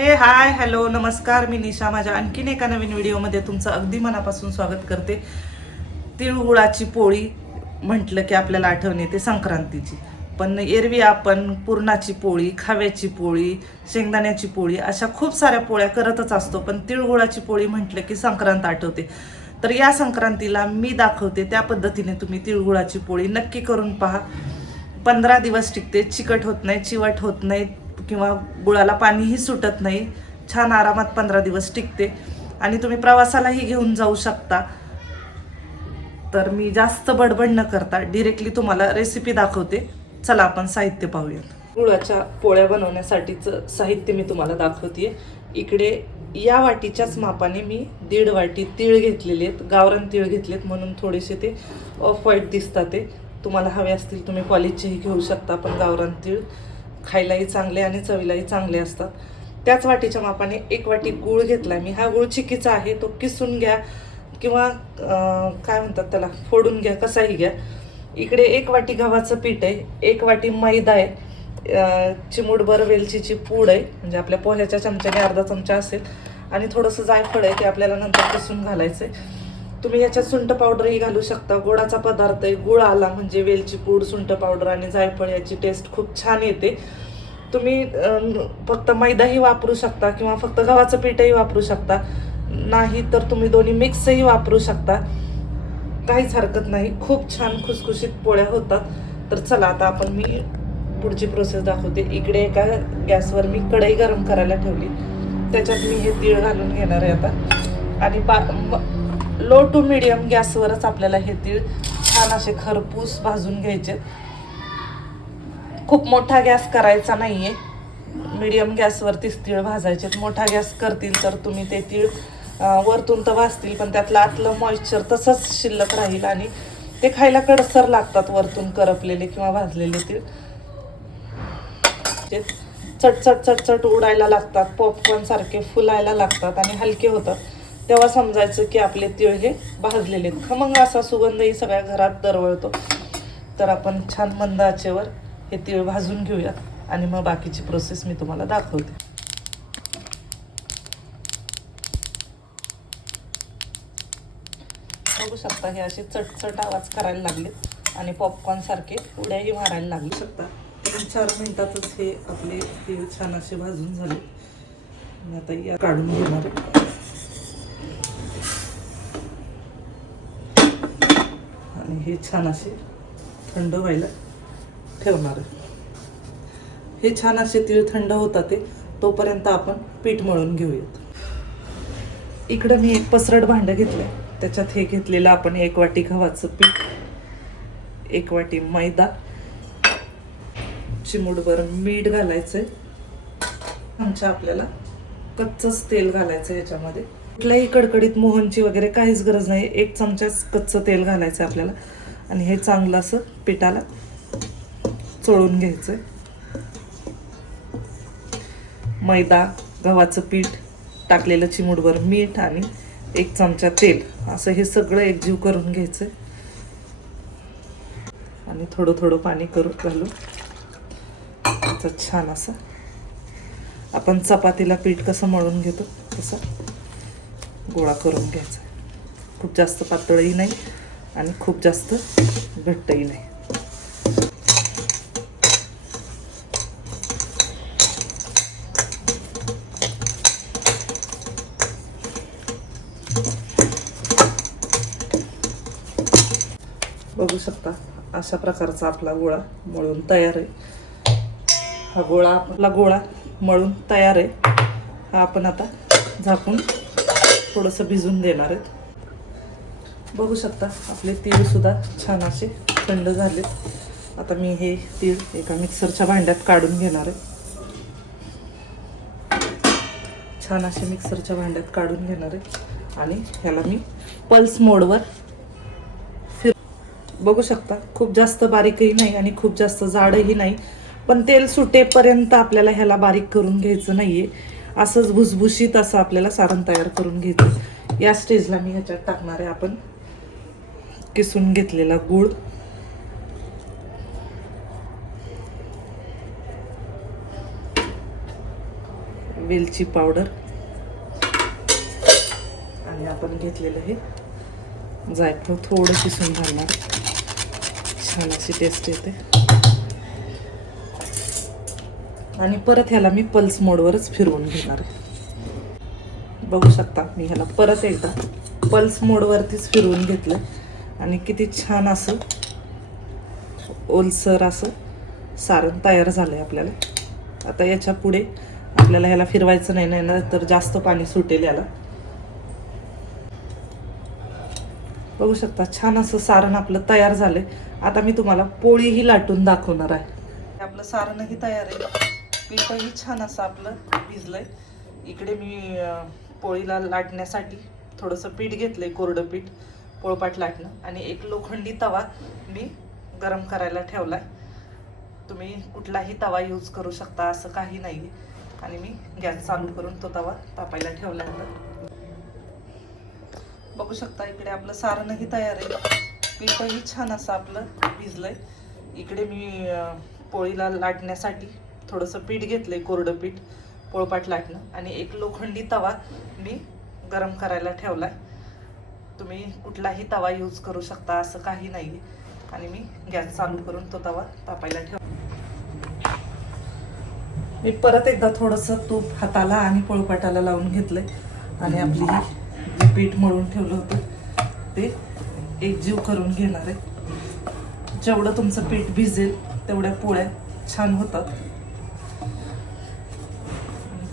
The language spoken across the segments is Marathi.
हे हाय हॅलो नमस्कार, मी निशा. माझ्या आणखीन एका नवीन व्हिडिओमध्ये तुमचं अगदी मनापासून स्वागत करते. तिळगुळाची पोळी म्हटलं की आपल्याला आठवण येते संक्रांतीची. पण एरवी आपण पुरणाची पोळी, खव्याची पोळी, शेंगदाण्याची पोळी अशा खूप साऱ्या पोळ्या करतच असतो. पण तिळगुळाची पोळी म्हटलं की संक्रांत आठवते. तर या संक्रांतीला मी दाखवते त्या पद्धतीने तुम्ही तिळगुळाची पोळी नक्की करून पहा. 15 दिवस टिकते, चिकट होत नाही, चिवट होत नाही किंवा गुळाला पाणीही सुटत नाही. छान आरामात 15 दिवस टिकते आणि तुम्ही प्रवासालाही घेऊन जाऊ शकता. तर मी जास्त बडबड न करता डिरेक्टली तुम्हाला रेसिपी दाखवते. चला आपण साहित्य पाहूयात. गुळाच्या पोळ्या बनवण्यासाठीचं साहित्य मी तुम्हाला दाखवते. इकडे या वाटीच्याच मापाने मी 1.5 वाटी तीळ घेतलेले आहेत. गावरान तीळ घेतलेत म्हणून थोडेसे ते ऑफ व्हाईट दिसतात. ते तुम्हाला हवे असतील तुम्ही पॉलिशचेही घेऊ शकता, पण गावरान तीळ खायलाही चांगले आणि चवीलाही चांगले असतात. त्याच वाटीच्या मापाने 1 वाटी गूळ घेतला मी. हा गूळ चिकीचा आहे, तो किसून घ्या किंवा काय म्हणतात त्याला, फोडून घ्या, कसाही घ्या. इकडे 1 वाटी गव्हाचं पीठ आहे, 1 वाटी मैदा आहे, चिमूटभर वेलचीची पूड आहे, म्हणजे आपल्या पोह्याच्या चमच्याने अर्धा चमचा असेल, आणि थोडंसं जायफळ आहे, ते आपल्याला नंतर किसून घालायचं आहे. तुम्ही याच्यात सुंठ पावडरही घालू शकता. गोडाचा पदार्थ आहे, गुळ आला म्हणजे वेलची पूड, सुंठ पावडर आणि जायफळ याची टेस्ट खूप छान येते. तुम्ही फक्त मैदाही वापरू शकता किंवा फक्त गव्हाचं पीठही वापरू शकता. नाही तर तुम्ही दोन्ही मिक्सही वापरू शकता, काहीच हरकत नाही. खूप छान खुसखुशीत पोळ्या होतात. तर चला आता आपण मी पुढची प्रोसेस दाखवते. इकडे एका गॅसवर मी कढई गरम करायला ठेवली, त्याच्यात मी हे तीळ घालून घेणार आहे आता. आणि लो टू मिडियम गॅसवरच आपल्याला हे तीळ छान असे खरपूस भाजून घ्यायचे. खूप मोठा गॅस करायचा नाहीये, मीडियम गॅसवरतीच तीळ भाजायचे. मोठा गॅस करतील तर तुम्ही ते तीळ वरतून तर भाजतील, पण त्यातलं आतलं मॉइश्चर तसंच शिल्लक राहील आणि ते खायला कडसर लागतात वरतून करपलेले किंवा भाजलेले तीळ. ते चटचट चटचट उडायला लागतात, पॉपकॉर्न सारखे फुलायला लागतात आणि हलके होतात. तेव्हा समजायचं की आपले तीळ हे भाजलेले आहेत. खमंग असा सुगंधही सगळ्या घरात दरवळतो. तर आपण छान मंद आचेवर हे तीळ भाजून घेऊयात आणि मग बाकीची प्रोसेस मी तुम्हाला दाखवते. बघू शकता हे असे चटचट आवाज करायला लागलेत आणि पॉपकॉर्न सारखे उड्याही मारायला लागू शकता. 3-4 मिनिटातच हे आपले तीळ छान असे भाजून झाले. मी आता या काढून घेणार आहे आणि हे छान असे थंड व्हायला ठेवणार आहे. हे छान असे तीळ थंड होतात ते, तोपर्यंत आपण पीठ मळून घेऊयात. इकडं मी एक पसरट भांडं घेतलंय, त्याच्यात हे घेतलेलं आपण 1 वाटी गव्हाचं पीठ, 1 वाटी मैदा, चिमूटभर मीठ घालायचंय, चमचा आपल्याला कच्चंच तेल घालायचं याच्यामध्ये. कुठल्याही कडकडीत मोहनची वगैरे काहीच गरज नाही, 1 चमचाच कच्चं तेल घालायचं आपल्याला आणि हे चांगलं असं पिठाला चोळून घ्यायचंय. मैदा, गव्हाचं पीठ, टाकलेलं चिमूटभर मीठ आणि 1 चमचा तेल, असं हे सगळं एकजीव करून घ्यायचंय आणि थोडं थोडं पाणी घालून त्याचा छान असं आपण चपातीला पीठ कसं मळून घेतो तसा गोळा करून घ्यायचा. खूप जास्त पातळही नाही आणि खूप जास्त घट्टही नाही. बघू शकता अशा प्रकारचा आपला गोळा मळून तयार आहे. हा आपला गोळा मळून तयार आहे. हा आपण आता झाकून थोडंसं भिजून देणार आहेत. बघू शकता आपले तीळ सुद्धा छान असे थंड झाले. आता मी हे तीळ एका मिक्सरच्या भांड्यात काढून घेणार आहे. छान असे मिक्सरच्या भांड्यात काढून घेणार आहे आणि ह्याला मी पल्स मोडवर बघू शकता. खूप जास्त बारीकही नाही आणि खूप जास्त जाडही नाही, पण तेल सुटेपर्यंत आपल्याला ह्याला बारीक करून घ्यायचं नाहीये. असंच भुसभुशीत असं आपल्याला सारण तयार करून घ्यायचं. या स्टेजला मी ह्याच्यात टाकणार आहे आपण किसून घेतलेला गूळ, वेलची पावडर आणि आपण घेतलेलं हे जायफळ थोडं किसून घालणार, छान अशी टेस्ट येते. आणि परत ह्याला मी पल्स मोडवरच फिरवून घेणार आहे. बघू शकता मी ह्याला परत एकदा पल्स मोडवरतीच फिरवून घेतलं आणि किती छान असं ओलसर असं सारण तयार झालं आहे आपल्याला. आता याच्या पुढे आपल्याला ह्याला फिरवायचं नाही ना, तर जास्त पाणी सुटेल याला. बघू शकता छान असं सारण आपलं तयार झालंय. आता मी तुम्हाला पोळीही लाटून दाखवणार आहे. आपलं सारणही तयार आहे, पीठही छान असं आपलं भिजलंय. इकडे मी पोळीला लाटण्यासाठी थोडंसं पीठ घेतलंय, कोरडं पीठ पोळपाट लाटणं. आणि एक लोखंडी तवा मी गरम करायला ठेवलाय. तुम्ही कुठलाही तवा यूज करू शकता, असं काही नाही. आणि मी गॅस चालू करून तो तवा तापायला ठेवला आहे. बघू शकता इकडे आपलं सारणही तयार आहे, पीठही छान असं आपलं भिजलंय. इकडे मी पोळीला लाटण्यासाठी थोडंसं पीठ घेतलंय, कोरडं पीठ पोळपाट लाटणं. आणि एक लोखंडी तवा मी गरम करायला ठेवलाय. तुम्ही कुठलाही तवा यूज करू शकता, असं काही नाही. आणि मी गॅस चालू करून तो तवा तापायला ठेवला. मी परत एकदा थोडंसं तूप हाताला आणि पोळपाटाला लावून घेतलंय आणि आपली जे पीठ मळून ठेवलं होतं ते एकजीव करून घेणार आहे. जेवढं तुमचं पीठ भिजेल तेवढ्या पोळ्या छान होतात.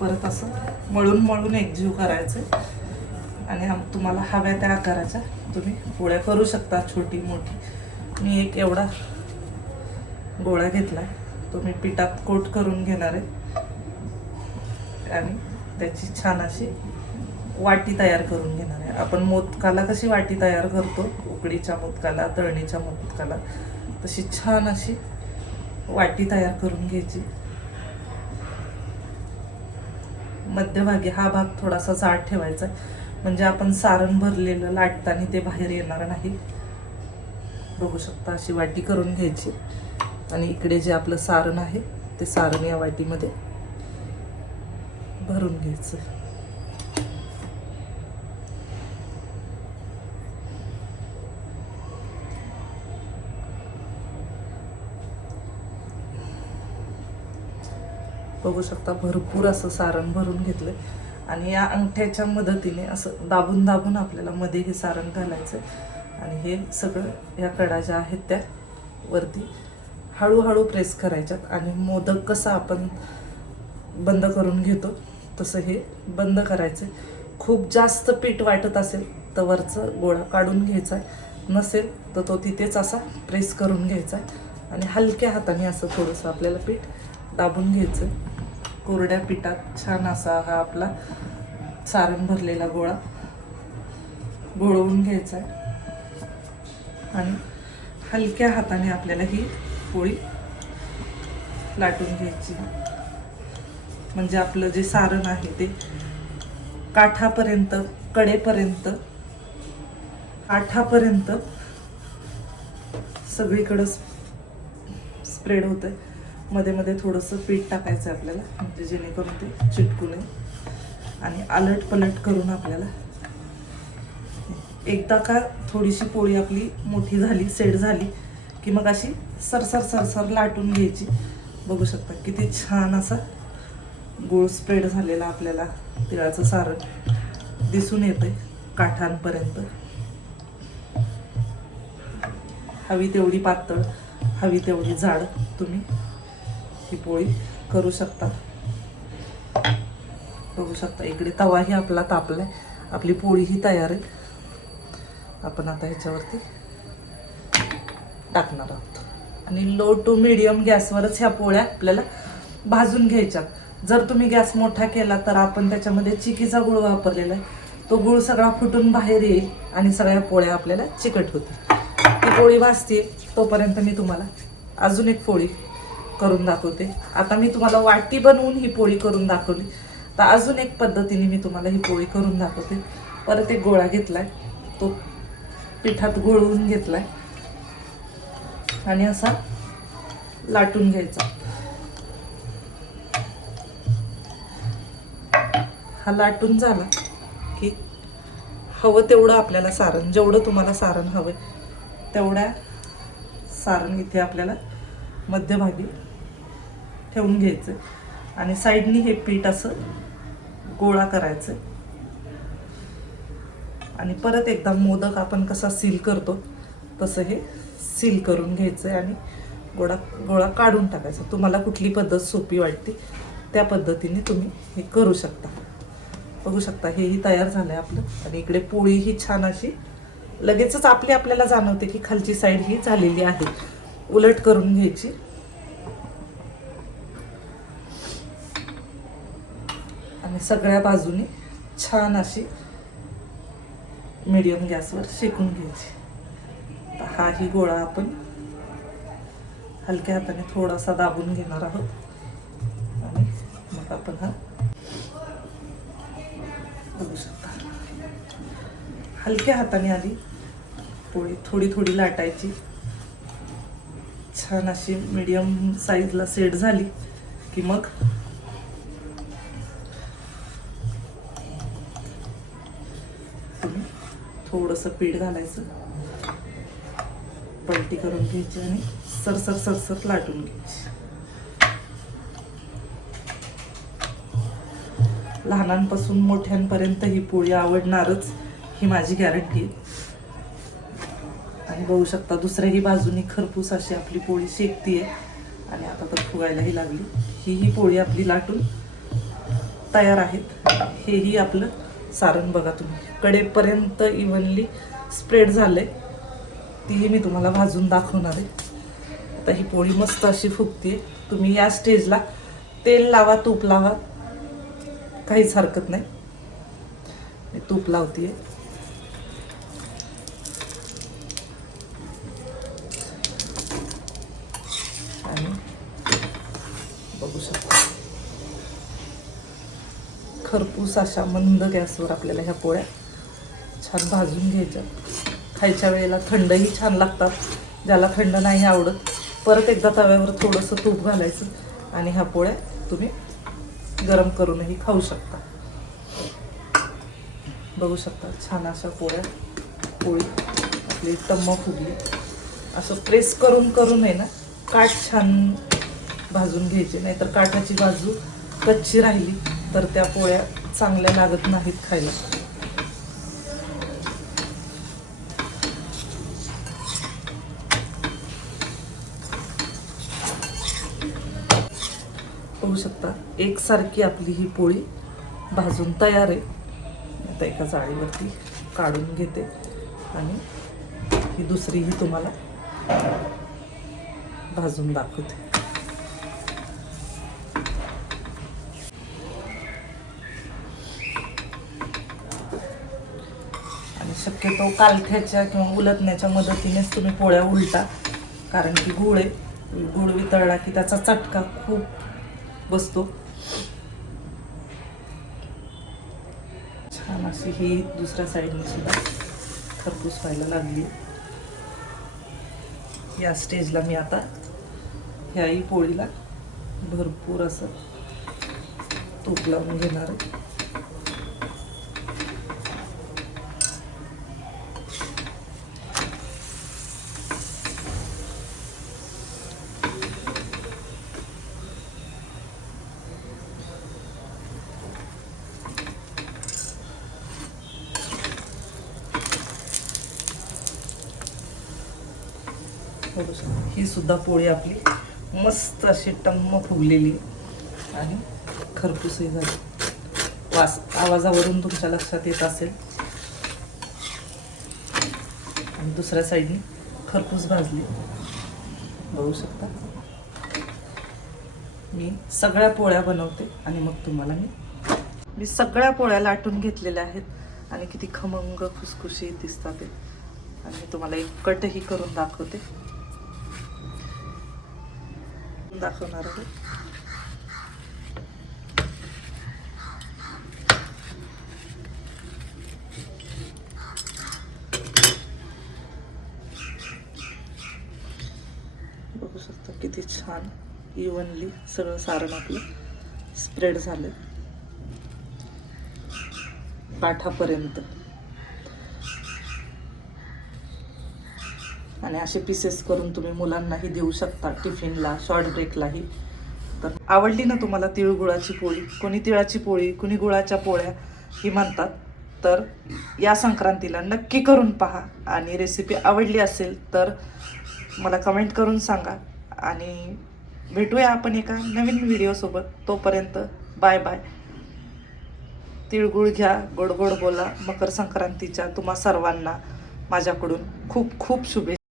परत असं मळून मळून एकजीव करायचं आणि तुम्हाला हव्या त्या आकाराच्या तुम्ही पोळ्या करू शकता, छोटी मोठी. मी एक एवढा गोळा घेतलाय, तो मी पिठात कोट करून घेणार आहे आणि त्याची छान अशी वाटी तयार करून घेणार आहे. आपण मोदकाला कशी वाटी तयार करतो, उकडीच्या मोदकाला, तळणीच्या मोदकाला, तशी छान अशी वाटी तयार करून घ्यायची. मध्यभागी हा भाग थोडासा जाड ठेवायचा, म्हणजे आपण सारण भरलेलं लाटताना ते बाहेर येणार नाही. बघू शकता अशी वाटी करून घ्यायची आणि इकडे जे आपलं सारण आहे ते सारण या वाटीमध्ये भरून घ्यायचं. बघू शकता भरपूर असं सारण भरून घेतलंय आणि या अंगठ्याच्या मदतीने असं दाबून दाबून आपल्याला मध्ये हे सारण घालायचं आणि हे सगळं या कडा ज्या आहेत त्या वरती हळूहळू प्रेस करायच्यात. आणि मोदक कसा आपण बंद करून घेतो तसं हे बंद करायचं. खूप जास्त पीठ वाटत असेल तर वरचं गोळा काढून घ्यायचा, नसेल तर तो तिथेच असा प्रेस करून घ्यायचा आणि हलक्या हाताने असं थोडंसं आपल्याला पीठ दाबून घ्यायचं. कोरड्या पिठात छान असा हा आपला सारण भरलेला गोळा गोळवून घ्यायचा आणि हलक्या हाताने आपल्याला ही पोळी लाटून घ्यायची. म्हणजे आपलं जे सारण आहे ते काठापर्यंत, कडेपर्यंत, काठापर्यंत सगळीकडं स्प्रेड होतंय. मध्ये मध्ये थोडंसं पीठ टाकायचं आहे आपल्याला, म्हणजे जेणेकरून ते चिटकू नये. आणि अलट पलट करून आपल्याला एकदा का थोडीशी पोळी आपली मोठी झाली, सेट झाली की मग अशी सरसर सरसर लाटून घ्यायची. बघू शकता किती छान असा गोळ स्प्रेड झालेला आपल्याला तिळाचं सारण दिसून येतंय काठांपर्यंत. हवी तेवढी पातळ, हवी तेवढी जाड तुम्ही ही पोळी करू शकता. बघू शकता इकडे तवाही आपला तापलाय, आपली पोळीही तयार आहे. आपण आता ह्याच्यावरती टाकणार आहोत आणि लो टू मीडियम गॅसवरच ह्या पोळ्या आपल्याला भाजून घ्यायच्या. जर तुम्ही गॅस मोठा केला तर आपण त्याच्यामध्ये चिकीचा गुळ वापरलेला आहे, तो गुळ सगळा फुटून बाहेर येईल आणि सगळ्या पोळ्या आपल्याला चिकट होतील. ती पोळी भाजते तोपर्यंत मी तुम्हाला अजून एक पोळी करून दाखवते. आता मी तुम्हाला वाटी बनवून ही पोळी करून दाखवली, तर अजून एक पद्धतीने मी तुम्हाला ही पोळी करून दाखवते. परत एक गोळा घेतलाय, तो पिठात घोळवून घेतलाय आणि असा लाटून घ्यायचा. हा लाटून झाला की हवं तेवढं आपल्याला सारण, जेवढं तुम्हाला सारण हवं तेवढ्या सारण इथे आपल्याला मध्यभागी ठेवून घ्यायचं आणि साईडनी हे पीठ असं गोळा करायचं आणि परत एकदा मोदक आपण कसा सील करतो तसं हे सील करून घ्यायचं आणि गोळा काढून टाकायचा. तुम्हाला कुठली पद्धत सोपी वाटते त्या पद्धतीने तुम्ही हे करू शकता. बघू शकता हेही तयार झालं आहे आपलं. आणि इकडे पोळी ही छान अशी लगेचच आपल्याला जाणवते की खालची साईड ही झालेली आहे. उलट करून घ्यायची आणि सगळ्या बाजूनी छान अशी मीडियम गॅसवर शेकून घ्यायची. तर हा ही गोळा आपण हलक्या हाताने थोडासा दाबून घेणार आहोत आणि मग आपण हा बघू शकता हलक्या हाताने आधी पोळी थोडी थोडी लाटायची. छान अशी मीडियम साईजला सेट झाली की मग तुम्ही थोडंसं पीठ घालायचं, पलटी करून घ्यायची आणि सरसर सरसर लाटून घ्यायची. लहानांपासून मोठ्यांपर्यंत ही पोळी आवडणारच ही माझी गॅरंटी. आणि बघू शकता दुसऱ्याही बाजूनी खरपूस अशी आपली पोळी शेकतीये आणि आता तर फुगायलाही लागली. ही पोळी आपली लाटून तयार आहेत. हेही आपलं सारण बघा तुम्ही कडेपर्यंत इव्हनली स्प्रेड झालंय. तीही मी तुम्हाला भाजून दाखवणार आहे. आता ही पोळी मस्त अशी फुगतीये. तुम्ही या स्टेजला तेल लावा, तूप लावा, काहीच हरकत नाही. मी तूप लावतीये. आणि बघू शकता खरपूस अशा मंद गॅसवर आपल्याला ह्या पोळ्या छान भाजून घ्यायच्या. खायच्या वेळेला थंडही छान लागतात. ज्याला थंड नाही आवडत परत एकदा तव्यावर थोडंसं तूप घालायचं आणि ह्या पोळ्या तुम्ही गरम करूनही खाऊ शकता. बघू शकता छान अशा पोळी आपली टम्म फुगली. असं प्रेस करून करून आहे ना काठ छान भाजून घ्यायचे, नाहीतर काठाची बाजू कच्ची राहिली तर त्या पोळ्या चांगल्या लागत नाहीत खायला. बघू शकता एकसारखी आपली ही पोळी भाजून तयार आहे. आता एका जाळीवरती काढून घेते आणि ही दुसरीही तुम्हाला भाजून दाखवते. आणि शक्यतो कालथ्याच्या किंवा उलटण्याच्या मदतीनेच तुम्ही पोळ्या उलटा, कारण की गूळ आहे. गूळ वितळला की त्याचा चटका खूप बसतो. छान अशी ही दुसऱ्या साईडने सुद्धा खरपूस व्हायला लागली. या स्टेजला मी आता ह्याही पोळीला भरपूर असं तूप लावून घेणार आहे. ही सुद्धा पोळी आपली मस्त अशी टम्म फुगलेली आणि खरपूसही झाली. आवाजावरून तुमच्या लक्षात येत असेल. आणि दुसऱ्या साईडने खरपूस भाजली. बघू शकता मी सगळ्या पोळ्या बनवते आणि मग तुम्हाला मी सगळ्या पोळ्या लाटून घेतलेल्या आहेत आणि किती खमंग खुसखुशीत दिसतात ते. आणि मी तुम्हाला एक कटही करून दाखवणार आहे. बघू शकता किती छान इव्हनली सगळं सारण आपलं स्प्रेड झालं. काठापर्यंत. आणि असे पीसेस करून तुम्ही मुलांनाही देऊ शकता, टिफिनला, शॉर्ट ब्रेकलाही. तर आवडली ना तुम्हाला तिळगुळाची पोळी? कोणी तिळाची पोळी, कोणी गुळाच्या पोळ्या ही म्हणतात. तर या संक्रांतीला नक्की करून पहा. आणि रेसिपी आवडली असेल तर मला कमेंट करून सांगा. आणि भेटूया आपण एका नवीन व्हिडिओसोबत. तोपर्यंत बाय बाय. तिळगुळ घ्या, गोड गोड बोला. मकर संक्रांतीच्या तुम्हा सर्वांना माझ्याकडून खूप खूप शुभेच्छा.